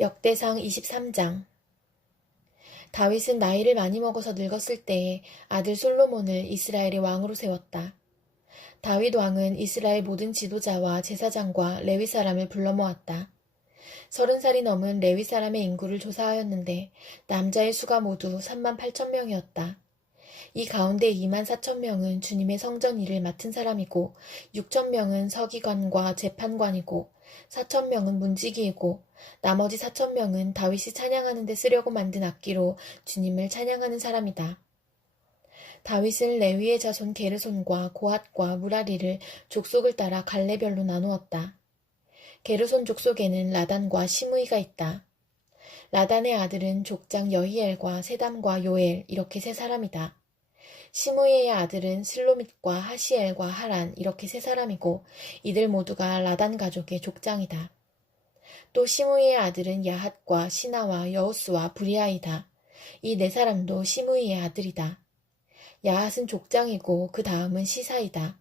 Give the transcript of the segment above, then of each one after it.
역대상 23장. 다윗은 나이를 많이 먹어서 늙었을 때에 아들 솔로몬을 이스라엘의 왕으로 세웠다. 다윗 왕은 이스라엘 모든 지도자와 제사장과 레위 사람을 불러 모았다. 30살이 넘은 레위 사람의 인구를 조사하였는데 남자의 수가 모두 38,000명이었다. 이 가운데 24,000명은 주님의 성전 일을 맡은 사람이고 6,000명은 서기관과 재판관이고 4,000명은 문지기이고 나머지 4,000명은 다윗이 찬양하는 데 쓰려고 만든 악기로 주님을 찬양하는 사람이다. 다윗은 레위의 자손 게르손과 고핫과 무라리를 족속을 따라 갈래별로 나누었다. 게르손 족속에는 라단과 시므이가 있다. 라단의 아들은 족장 여히엘과 세담과 요엘 이렇게 세 사람이다. 시므이의 아들은 슬로밋과 하시엘과 하란 이렇게 세 사람이고 이들 모두가 라단 가족의 족장이다. 또 시므이의 아들은 야핫과 시나와 여우스와 브리아이다. 이 네 사람도 시므이의 아들이다. 야핫은 족장이고 그 다음은 시사이다.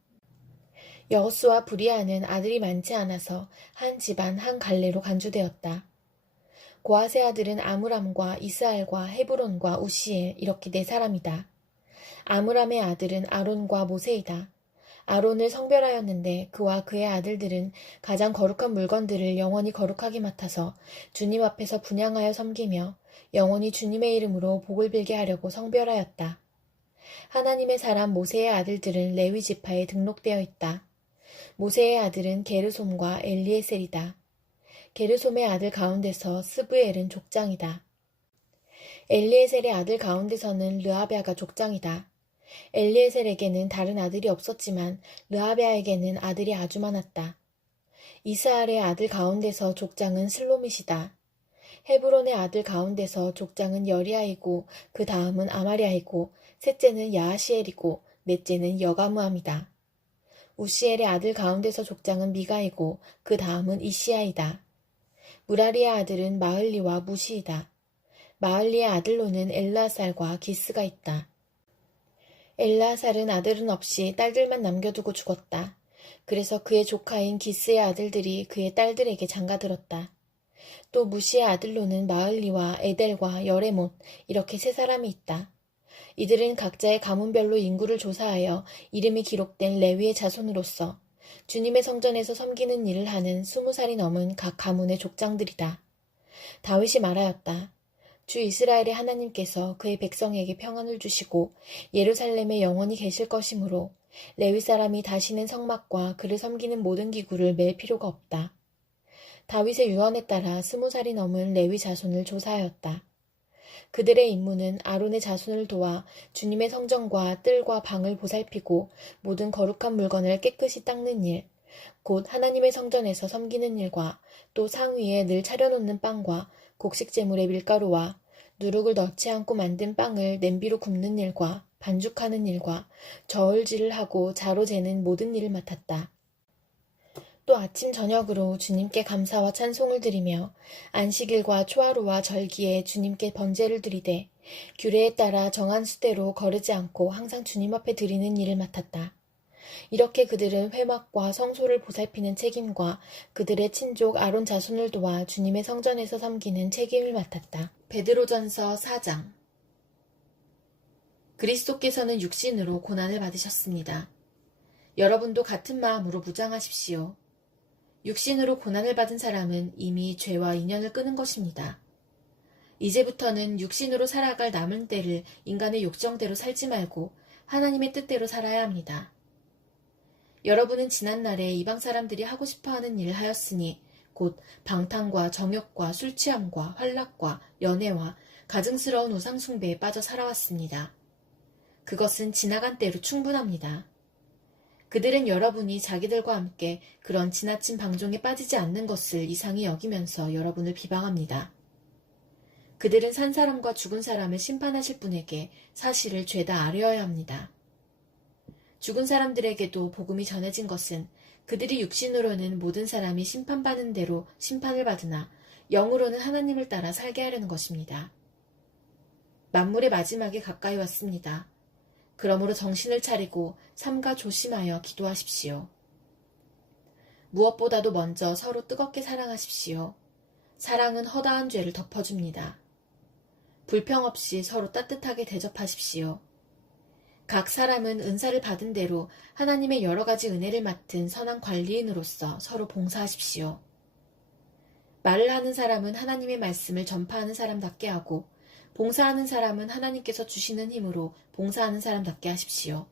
여우스와 브리아는 아들이 많지 않아서 한 집안 한 갈래로 간주되었다. 고핫의 아들은 아므람과 이스알과 헤브론과 우시엘 이렇게 네 사람이다. 아므람의 아들은 아론과 모세이다. 아론을 성별하였는데 그와 그의 아들들은 가장 거룩한 물건들을 영원히 거룩하게 맡아서 주님 앞에서 분향하여 섬기며 영원히 주님의 이름으로 복을 빌게 하려고 성별하였다. 하나님의 사람 모세의 아들들은 레위 지파에 등록되어 있다. 모세의 아들은 게르솜과 엘리에셀이다. 게르솜의 아들 가운데서 스브엘은 족장이다. 엘리에셀의 아들 가운데서는 르아베아가 족장이다. 엘리에셀에게는 다른 아들이 없었지만 르아베아에게는 아들이 아주 많았다. 이스알의 아들 가운데서 족장은 슬로밋이다. 헤브론의 아들 가운데서 족장은 여리아이고 그 다음은 아마리아이고 셋째는 야하시엘이고 넷째는 여가무함이다. 우시엘의 아들 가운데서 족장은 미가이고 그 다음은 이시아이다. 무라리의 아들은 마흘리와 무시이다. 마흘리의 아들로는 엘르아살과 기스가 있다. 엘르아살은 아들은 없이 딸들만 남겨두고 죽었다. 그래서 그의 조카인 기스의 아들들이 그의 딸들에게 장가들었다. 또 무시의 아들로는 마흘리와 에델과 여레못 이렇게 세 사람이 있다. 이들은 각자의 가문별로 인구를 조사하여 이름이 기록된 레위의 자손으로서 주님의 성전에서 섬기는 일을 하는 20살이 넘은 각 가문의 족장들이다. 다윗이 말하였다. 주 이스라엘의 하나님께서 그의 백성에게 평안을 주시고 예루살렘에 영원히 계실 것이므로 레위 사람이 다시는 성막과 그를 섬기는 모든 기구를 맬 필요가 없다. 다윗의 유언에 따라 20살이 넘은 레위 자손을 조사하였다. 그들의 임무는 아론의 자손을 도와 주님의 성전과 뜰과 방을 보살피고 모든 거룩한 물건을 깨끗이 닦는 일, 곧 하나님의 성전에서 섬기는 일과 또 상 위에 늘 차려놓는 빵과 곡식제물의 밀가루와 누룩을 넣지 않고 만든 빵을 냄비로 굽는 일과 반죽하는 일과 저울질을 하고 자로 재는 모든 일을 맡았다. 또 아침 저녁으로 주님께 감사와 찬송을 드리며 안식일과 초하루와 절기에 주님께 번제를 드리되 규례에 따라 정한 수대로 거르지 않고 항상 주님 앞에 드리는 일을 맡았다. 이렇게 그들은 회막과 성소를 보살피는 책임과 그들의 친족 아론 자손을 도와 주님의 성전에서 섬기는 책임을 맡았다. 베드로전서 4장. 그리스도께서는 육신으로 고난을 받으셨습니다. 여러분도 같은 마음으로 무장하십시오. 육신으로 고난을 받은 사람은 이미 죄와 인연을 끊은 것입니다. 이제부터는 육신으로 살아갈 남은 때를 인간의 욕정대로 살지 말고 하나님의 뜻대로 살아야 합니다. 여러분은 지난날에 이방 사람들이 하고 싶어하는 일을 하였으니 곧 방탕과 정욕과 술취함과 환락과 연애와 가증스러운 우상숭배에 빠져 살아왔습니다. 그것은 지나간 때로 충분합니다. 그들은 여러분이 자기들과 함께 그런 지나친 방종에 빠지지 않는 것을 이상히 여기면서 여러분을 비방합니다. 그들은 산 사람과 죽은 사람을 심판하실 분에게 사실을 죄다 아뢰어야 합니다. 죽은 사람들에게도 복음이 전해진 것은 그들이 육신으로는 모든 사람이 심판받는 대로 심판을 받으나 영으로는 하나님을 따라 살게 하려는 것입니다. 만물의 마지막에 가까이 왔습니다. 그러므로 정신을 차리고 삼가 조심하여 기도하십시오. 무엇보다도 먼저 서로 뜨겁게 사랑하십시오. 사랑은 허다한 죄를 덮어줍니다. 불평 없이 서로 따뜻하게 대접하십시오. 각 사람은 은사를 받은 대로 하나님의 여러 가지 은혜를 맡은 선한 관리인으로서 서로 봉사하십시오. 말을 하는 사람은 하나님의 말씀을 전파하는 사람답게 하고, 봉사하는 사람은 하나님께서 주시는 힘으로 봉사하는 사람답게 하십시오.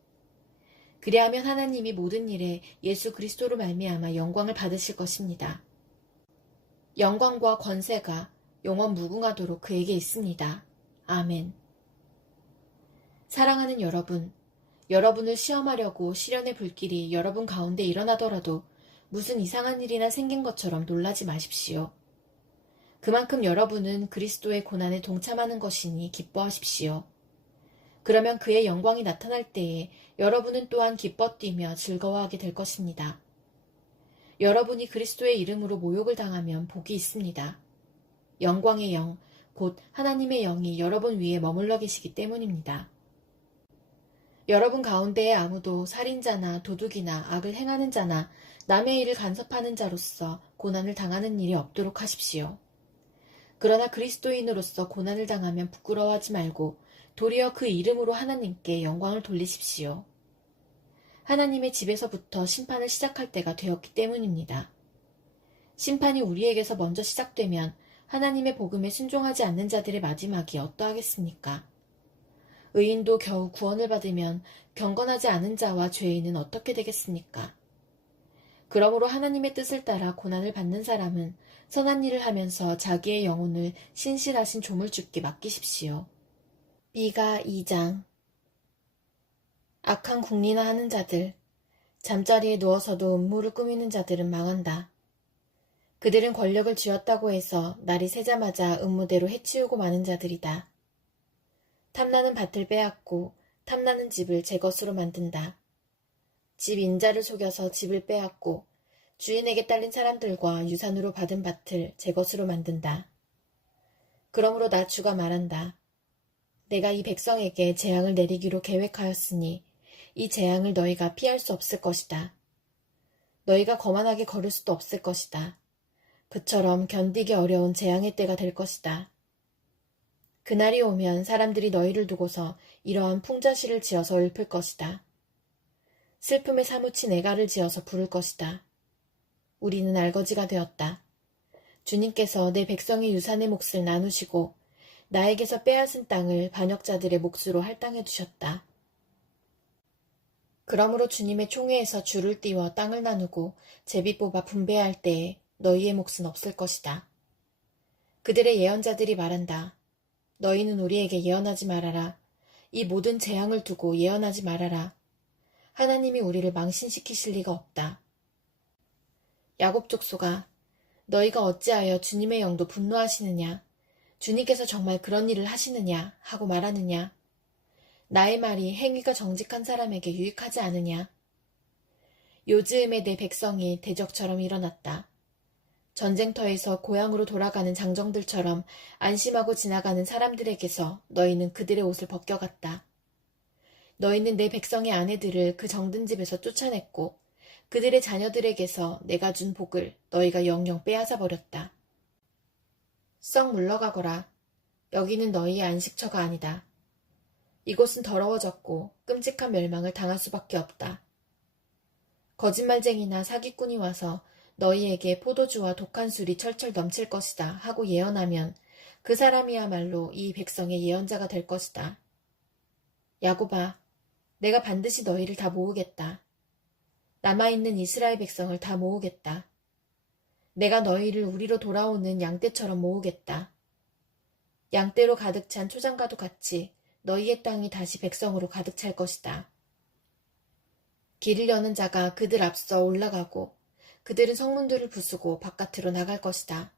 그리하면 하나님이 모든 일에 예수 그리스도로 말미암아 영광을 받으실 것입니다. 영광과 권세가 영원 무궁하도록 그에게 있습니다. 아멘. 사랑하는 여러분, 여러분을 시험하려고 시련의 불길이 여러분 가운데 일어나더라도 무슨 이상한 일이나 생긴 것처럼 놀라지 마십시오. 그만큼 여러분은 그리스도의 고난에 동참하는 것이니 기뻐하십시오. 그러면 그의 영광이 나타날 때에 여러분은 또한 기뻐 뛰며 즐거워하게 될 것입니다. 여러분이 그리스도의 이름으로 모욕을 당하면 복이 있습니다. 영광의 영, 곧 하나님의 영이 여러분 위에 머물러 계시기 때문입니다. 여러분 가운데에 아무도 살인자나 도둑이나 악을 행하는 자나 남의 일을 간섭하는 자로서 고난을 당하는 일이 없도록 하십시오. 그러나 그리스도인으로서 고난을 당하면 부끄러워하지 말고 도리어 그 이름으로 하나님께 영광을 돌리십시오. 하나님의 집에서부터 심판을 시작할 때가 되었기 때문입니다. 심판이 우리에게서 먼저 시작되면 하나님의 복음에 순종하지 않는 자들의 마지막이 어떠하겠습니까? 의인도 겨우 구원을 받으면 경건하지 않은 자와 죄인은 어떻게 되겠습니까? 그러므로 하나님의 뜻을 따라 고난을 받는 사람은 선한 일을 하면서 자기의 영혼을 신실하신 조물주께 맡기십시오. 미가 2장. 악한 궁리나 하는 자들, 잠자리에 누워서도 음모를 꾸미는 자들은 망한다. 그들은 권력을 쥐었다고 해서 날이 새자마자 음모대로 해치우고 마는 자들이다. 탐나는 밭을 빼앗고 탐나는 집을 제 것으로 만든다. 집 인자를 속여서 집을 빼앗고 주인에게 딸린 사람들과 유산으로 받은 밭을 제 것으로 만든다. 그러므로 나 주가 말한다. 내가 이 백성에게 재앙을 내리기로 계획하였으니 이 재앙을 너희가 피할 수 없을 것이다. 너희가 거만하게 걸을 수도 없을 것이다. 그처럼 견디기 어려운 재앙의 때가 될 것이다. 그날이 오면 사람들이 너희를 두고서 이러한 풍자시를 지어서 읊을 것이다. 슬픔에 사무친 애가를 지어서 부를 것이다. 우리는 알거지가 되었다. 주님께서 내 백성의 유산의 몫을 나누시고 나에게서 빼앗은 땅을 반역자들의 몫으로 할당해 두셨다. 그러므로 주님의 총회에서 줄을 띄워 땅을 나누고 제비 뽑아 분배할 때에 너희의 몫은 없을 것이다. 그들의 예언자들이 말한다. 너희는 우리에게 예언하지 말아라. 이 모든 재앙을 두고 예언하지 말아라. 하나님이 우리를 망신시키실 리가 없다. 야곱 족속아, 너희가 어찌하여 주님의 영도 분노하시느냐? 주님께서 정말 그런 일을 하시느냐? 하고 말하느냐? 나의 말이 행위가 정직한 사람에게 유익하지 않으냐? 요즈음에 내 백성이 대적처럼 일어났다. 전쟁터에서 고향으로 돌아가는 장정들처럼 안심하고 지나가는 사람들에게서 너희는 그들의 옷을 벗겨갔다. 너희는 내 백성의 아내들을 그 정든 집에서 쫓아냈고 그들의 자녀들에게서 내가 준 복을 너희가 영영 빼앗아 버렸다. 썩 물러가거라. 여기는 너희의 안식처가 아니다. 이곳은 더러워졌고 끔찍한 멸망을 당할 수밖에 없다. 거짓말쟁이나 사기꾼이 와서 너희에게 포도주와 독한 술이 철철 넘칠 것이다 하고 예언하면 그 사람이야말로 이 백성의 예언자가 될 것이다. 야곱아, 내가 반드시 너희를 다 모으겠다. 남아있는 이스라엘 백성을 다 모으겠다. 내가 너희를 우리로 돌아오는 양떼처럼 모으겠다. 양떼로 가득 찬 초장과도 같이 너희의 땅이 다시 백성으로 가득 찰 것이다. 길을 여는 자가 그들 앞서 올라가고 그들은 성문들을 부수고 바깥으로 나갈 것이다.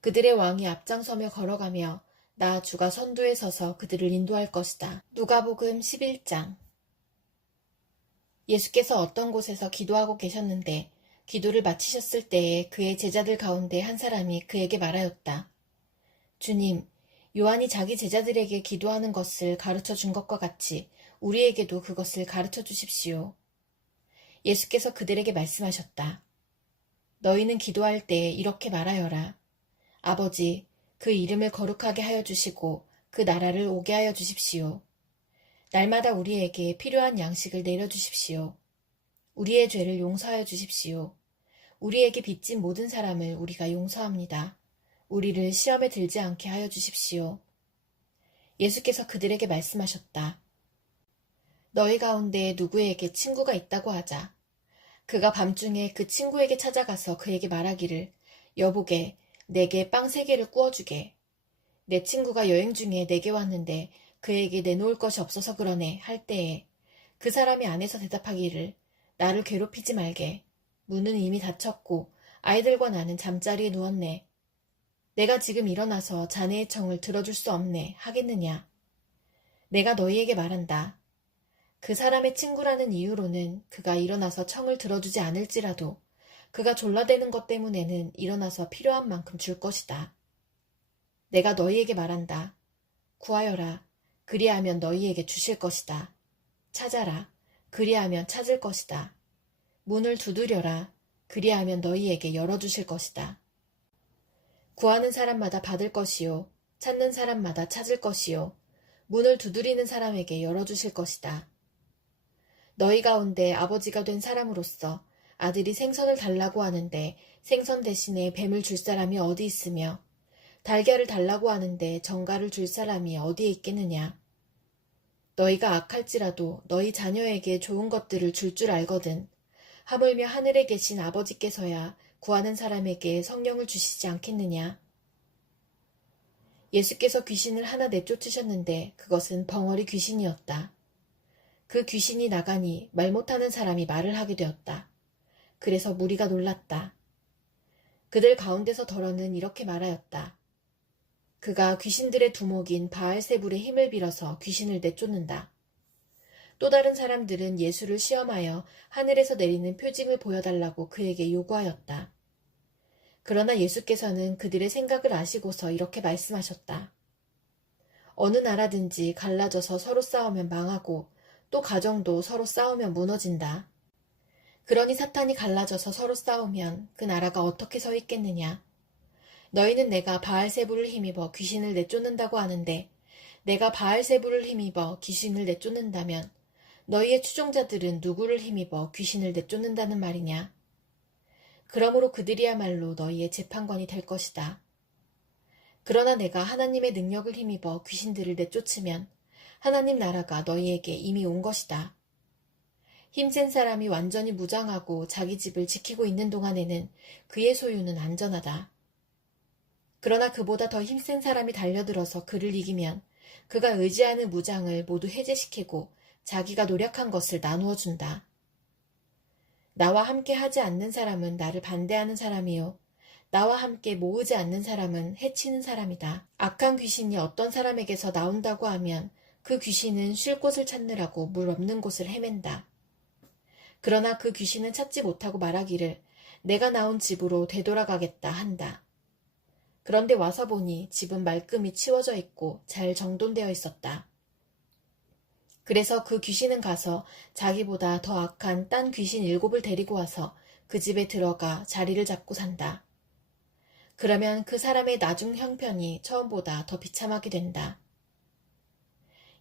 그들의 왕이 앞장서며 걸어가며 나 주가 선두에 서서 그들을 인도할 것이다. 누가복음 11장. 예수께서 어떤 곳에서 기도하고 계셨는데 기도를 마치셨을 때에 그의 제자들 가운데 한 사람이 그에게 말하였다. 주님, 요한이 자기 제자들에게 기도하는 것을 가르쳐 준 것과 같이 우리에게도 그것을 가르쳐 주십시오. 예수께서 그들에게 말씀하셨다. 너희는 기도할 때 이렇게 말하여라. 아버지, 그 이름을 거룩하게 하여 주시고 그 나라를 오게 하여 주십시오. 날마다 우리에게 필요한 양식을 내려주십시오. 우리의 죄를 용서하여 주십시오. 우리에게 빚진 모든 사람을 우리가 용서합니다. 우리를 시험에 들지 않게 하여 주십시오. 예수께서 그들에게 말씀하셨다. 너희 가운데 누구에게 친구가 있다고 하자. 그가 밤중에 그 친구에게 찾아가서 그에게 말하기를 여보게 내게 빵 3개를 구워주게. 내 친구가 여행 중에 내게 왔는데 그에게 내놓을 것이 없어서 그러네 할 때에 그 사람이 안에서 대답하기를 나를 괴롭히지 말게. 문은 이미 닫혔고 아이들과 나는 잠자리에 누웠네. 내가 지금 일어나서 자네의 청을 들어줄 수 없네 하겠느냐. 내가 너희에게 말한다. 그 사람의 친구라는 이유로는 그가 일어나서 청을 들어주지 않을지라도 그가 졸라대는 것 때문에는 일어나서 필요한 만큼 줄 것이다. 내가 너희에게 말한다. 구하여라. 그리하면 너희에게 주실 것이다. 찾아라. 그리하면 찾을 것이다. 문을 두드려라. 그리하면 너희에게 열어주실 것이다. 구하는 사람마다 받을 것이요. 찾는 사람마다 찾을 것이요. 문을 두드리는 사람에게 열어주실 것이다. 너희 가운데 아버지가 된 사람으로서 아들이 생선을 달라고 하는데 생선 대신에 뱀을 줄 사람이 어디 있으며 달걀을 달라고 하는데 정갈을 줄 사람이 어디에 있겠느냐. 너희가 악할지라도 너희 자녀에게 좋은 것들을 줄 줄 알거든. 하물며 하늘에 계신 아버지께서야 구하는 사람에게 성령을 주시지 않겠느냐. 예수께서 귀신을 하나 내쫓으셨는데 그것은 벙어리 귀신이었다. 그 귀신이 나가니 말 못하는 사람이 말을 하게 되었다. 그래서 무리가 놀랐다. 그들 가운데서 더러는 이렇게 말하였다. 그가 귀신들의 두목인 바알세불의 힘을 빌어서 귀신을 내쫓는다. 또 다른 사람들은 예수를 시험하여 하늘에서 내리는 표징을 보여달라고 그에게 요구하였다. 그러나 예수께서는 그들의 생각을 아시고서 이렇게 말씀하셨다. 어느 나라든지 갈라져서 서로 싸우면 망하고 또 가정도 서로 싸우면 무너진다. 그러니 사탄이 갈라져서 서로 싸우면 그 나라가 어떻게 서 있겠느냐. 너희는 내가 바알세불을 힘입어 귀신을 내쫓는다고 하는데 내가 바알세불을 힘입어 귀신을 내쫓는다면 너희의 추종자들은 누구를 힘입어 귀신을 내쫓는다는 말이냐. 그러므로 그들이야말로 너희의 재판관이 될 것이다. 그러나 내가 하나님의 능력을 힘입어 귀신들을 내쫓으면 하나님 나라가 너희에게 이미 온 것이다. 힘센 사람이 완전히 무장하고 자기 집을 지키고 있는 동안에는 그의 소유는 안전하다. 그러나 그보다 더 힘센 사람이 달려들어서 그를 이기면 그가 의지하는 무장을 모두 해제시키고 자기가 노력한 것을 나누어 준다. 나와 함께 하지 않는 사람은 나를 반대하는 사람이요. 나와 함께 모으지 않는 사람은 해치는 사람이다. 악한 귀신이 어떤 사람에게서 나온다고 하면 그 귀신은 쉴 곳을 찾느라고 물 없는 곳을 헤맨다. 그러나 그 귀신은 찾지 못하고 말하기를 내가 나온 집으로 되돌아가겠다 한다. 그런데 와서 보니 집은 말끔히 치워져 있고 잘 정돈되어 있었다. 그래서 그 귀신은 가서 자기보다 더 악한 딴 귀신 7을 데리고 와서 그 집에 들어가 자리를 잡고 산다. 그러면 그 사람의 나중 형편이 처음보다 더 비참하게 된다.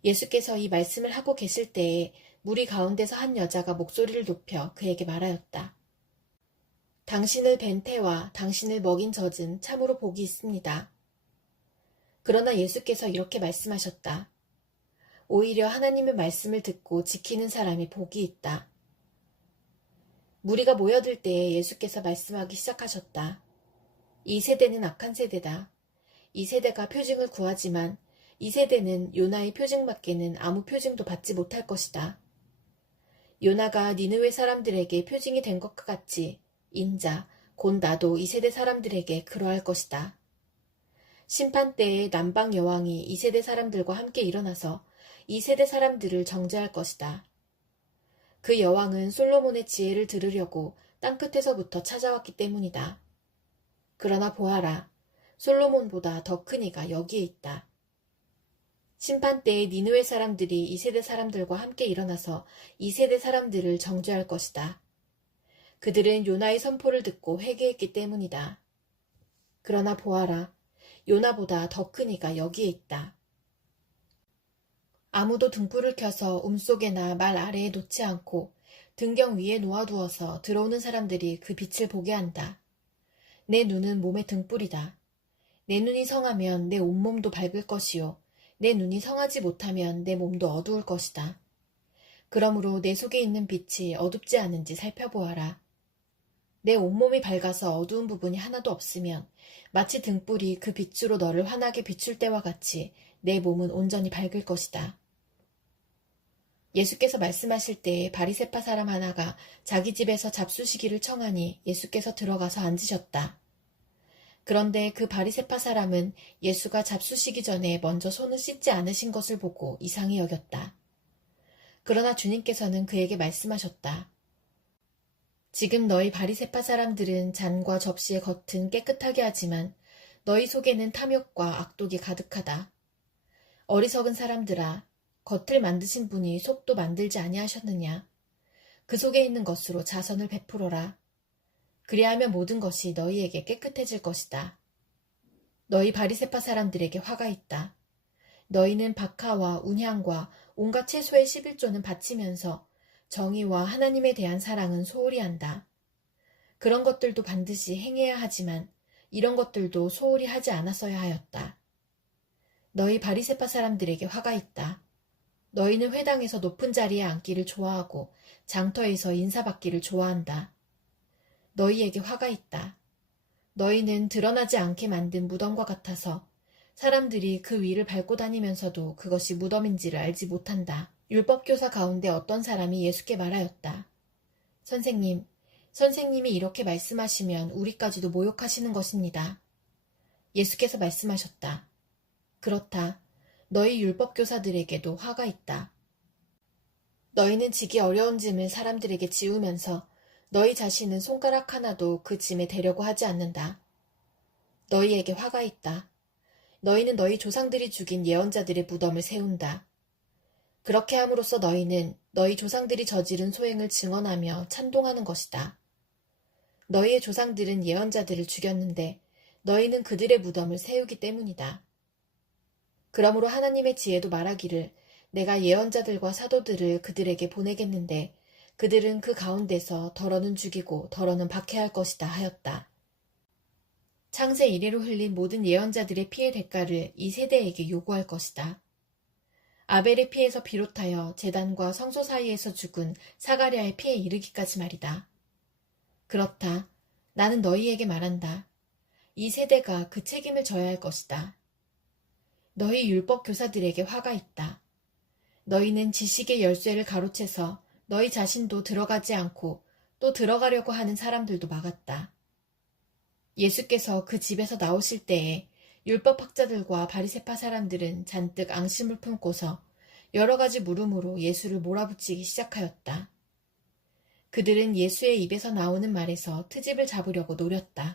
예수께서 이 말씀을 하고 계실 때에 무리 가운데서 한 여자가 목소리를 높여 그에게 말하였다. 당신을 뵌 태와 당신을 먹인 젖은 참으로 복이 있습니다. 그러나 예수께서 이렇게 말씀하셨다. 오히려 하나님의 말씀을 듣고 지키는 사람이 복이 있다. 무리가 모여들 때에 예수께서 말씀하기 시작하셨다. 이 세대는 악한 세대다. 이 세대가 표징을 구하지만 이 세대는 요나의 표징밖에는 아무 표징도 받지 못할 것이다. 요나가 니느웨 사람들에게 표징이 된 것과 같이 인자, 곧 나도 이 세대 사람들에게 그러할 것이다. 심판 때에 남방 여왕이 이 세대 사람들과 함께 일어나서 이 세대 사람들을 정죄할 것이다. 그 여왕은 솔로몬의 지혜를 들으려고 땅끝에서부터 찾아왔기 때문이다. 그러나 보아라, 솔로몬보다 더 큰 이가 여기에 있다. 심판 때에 니느웨 사람들이 이 세대 사람들과 함께 일어나서 이 세대 사람들을 정죄할 것이다. 그들은 요나의 선포를 듣고 회개했기 때문이다. 그러나 보아라, 요나보다 더 큰 이가 여기에 있다. 아무도 등불을 켜서 움속에나 말 아래에 놓지 않고 등경 위에 놓아두어서 들어오는 사람들이 그 빛을 보게 한다. 내 눈은 몸의 등불이다. 내 눈이 성하면 내 온몸도 밝을 것이요. 내 눈이 성하지 못하면 내 몸도 어두울 것이다. 그러므로 내 속에 있는 빛이 어둡지 않은지 살펴보아라. 내 온몸이 밝아서 어두운 부분이 하나도 없으면 마치 등불이 그 빛으로 너를 환하게 비출 때와 같이 내 몸은 온전히 밝을 것이다. 예수께서 말씀하실 때 바리새파 사람 하나가 자기 집에서 잡수시기를 청하니 예수께서 들어가서 앉으셨다. 그런데 그 바리새파 사람은 예수가 잡수시기 전에 먼저 손을 씻지 않으신 것을 보고 이상히 여겼다. 그러나 주님께서는 그에게 말씀하셨다. 지금 너희 바리새파 사람들은 잔과 접시의 겉은 깨끗하게 하지만 너희 속에는 탐욕과 악독이 가득하다. 어리석은 사람들아, 겉을 만드신 분이 속도 만들지 아니하셨느냐? 그 속에 있는 것으로 자선을 베풀어라. 그리하면 모든 것이 너희에게 깨끗해질 것이다. 너희 바리새파 사람들에게 화가 있다. 너희는 박하와 운향과 온갖 채소의 11조는 바치면서 정의와 하나님에 대한 사랑은 소홀히 한다. 그런 것들도 반드시 행해야 하지만 이런 것들도 소홀히 하지 않았어야 하였다. 너희 바리새파 사람들에게 화가 있다. 너희는 회당에서 높은 자리에 앉기를 좋아하고 장터에서 인사받기를 좋아한다. 너희에게 화가 있다. 너희는 드러나지 않게 만든 무덤과 같아서 사람들이 그 위를 밟고 다니면서도 그것이 무덤인지를 알지 못한다. 율법교사 가운데 어떤 사람이 예수께 말하였다. 선생님, 선생님이 이렇게 말씀하시면 우리까지도 모욕하시는 것입니다. 예수께서 말씀하셨다. 그렇다. 너희 율법교사들에게도 화가 있다. 너희는 지기 어려운 짐을 사람들에게 지우면서 너희 자신은 손가락 하나도 그 짐에 대려고 하지 않는다. 너희에게 화가 있다. 너희는 너희 조상들이 죽인 예언자들의 무덤을 세운다. 그렇게 함으로써 너희는 너희 조상들이 저지른 소행을 증언하며 찬동하는 것이다. 너희의 조상들은 예언자들을 죽였는데 너희는 그들의 무덤을 세우기 때문이다. 그러므로 하나님의 지혜도 말하기를 내가 예언자들과 사도들을 그들에게 보내겠는데 그들은 그 가운데서 더러는 죽이고 더러는 박해할 것이다 하였다. 창세 이래로 흘린 모든 예언자들의 피의 대가를 이 세대에게 요구할 것이다. 아벨의 피에서 비롯하여 제단과 성소 사이에서 죽은 사가랴의 피에 이르기까지 말이다. 그렇다. 나는 너희에게 말한다. 이 세대가 그 책임을 져야 할 것이다. 너희 율법 교사들에게 화가 있다. 너희는 지식의 열쇠를 가로채서 너희 자신도 들어가지 않고 또 들어가려고 하는 사람들도 막았다. 예수께서 그 집에서 나오실 때에 율법학자들과 바리새파 사람들은 잔뜩 앙심을 품고서 여러 가지 물음으로 예수를 몰아붙이기 시작하였다. 그들은 예수의 입에서 나오는 말에서 트집을 잡으려고 노렸다.